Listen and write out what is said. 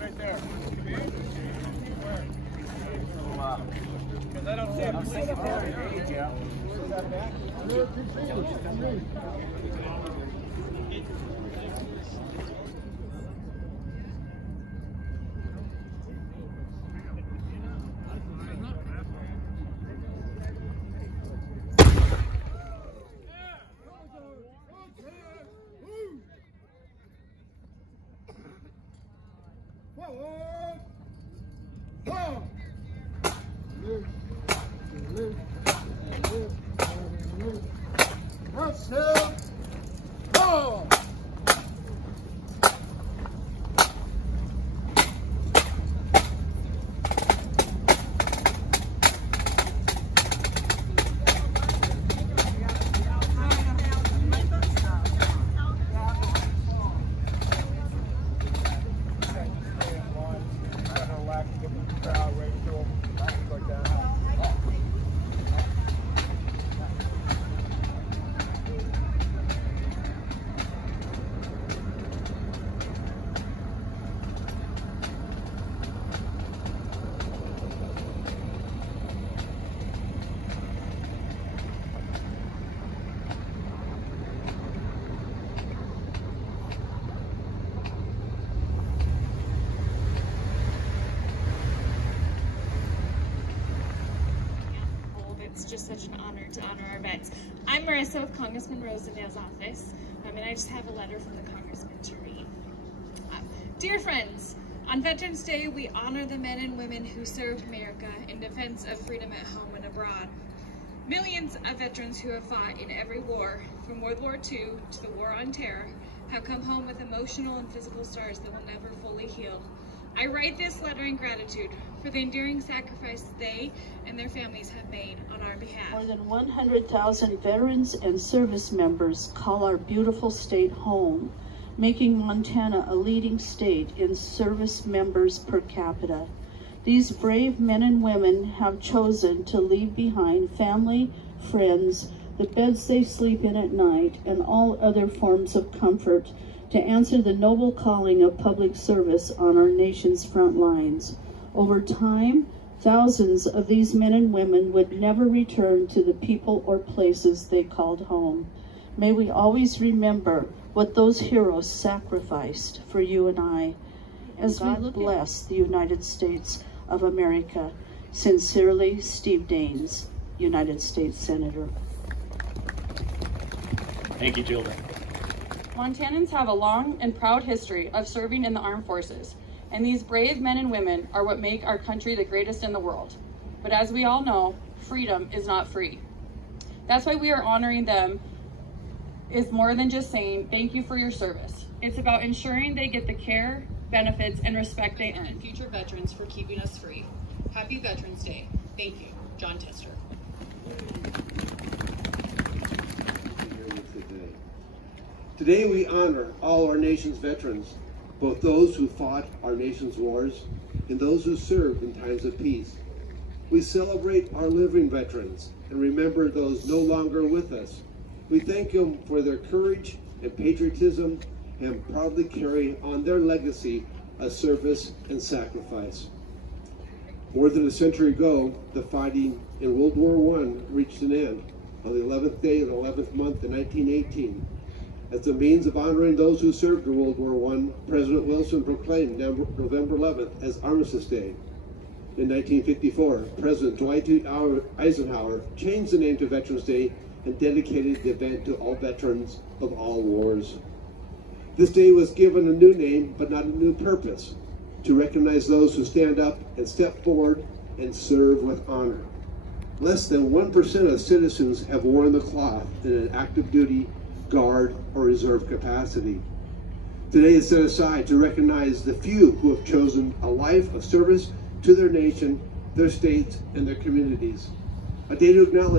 Right there. Wow. Because I don't see it. I'm thinking there. Yeah. Is that back? It's just such an honor to honor our vets. I'm Marissa with Congressman Rosendale's office, and I just have a letter from the Congressman to read. Dear friends, on Veterans Day, we honor the men and women who served America in defense of freedom at home and abroad. Millions of veterans who have fought in every war, from World War II to the War on Terror, have come home with emotional and physical scars that will never fully heal. I write this letter in gratitude for the enduring sacrifice they and their families have made on our behalf. More than 100,000 veterans and service members call our beautiful state home, making Montana a leading state in service members per capita. These brave men and women have chosen to leave behind family, friends, the beds they sleep in at night, and all other forms of comfort to answer the noble calling of public service on our nation's front lines. Over time, thousands of these men and women would never return to the people or places they called home. May we always remember what those heroes sacrificed for you and I. As we bless the United States of America, sincerely, Steve Daines, United States Senator. Thank you, Julie. Montanans have a long and proud history of serving in the armed forces, and these brave men and women are what make our country the greatest in the world. But as we all know, freedom is not free. That's why we are honoring them is more than just saying thank you for your service. It's about ensuring they get the care, benefits, and respect they earn. Future veterans for keeping us free. Happy Veterans Day. Thank you. John Tester. Today we honor all our nation's veterans, both those who fought our nation's wars and those who served in times of peace. We celebrate our living veterans and remember those no longer with us. We thank them for their courage and patriotism and proudly carry on their legacy of service and sacrifice. More than a century ago, the fighting in World War I reached an end on the 11th day of the 11th month in 1918. As a means of honoring those who served in World War I, President Wilson proclaimed November 11th as Armistice Day. In 1954, President Dwight Eisenhower changed the name to Veterans Day and dedicated the event to all veterans of all wars. This day was given a new name, but not a new purpose, to recognize those who stand up and step forward and serve with honor. Less than 1% of citizens have worn the cloth in an active duty, guard, or reserve capacity. Today is set aside to recognize the few who have chosen a life of service to their nation, their states, and their communities. A day to acknowledge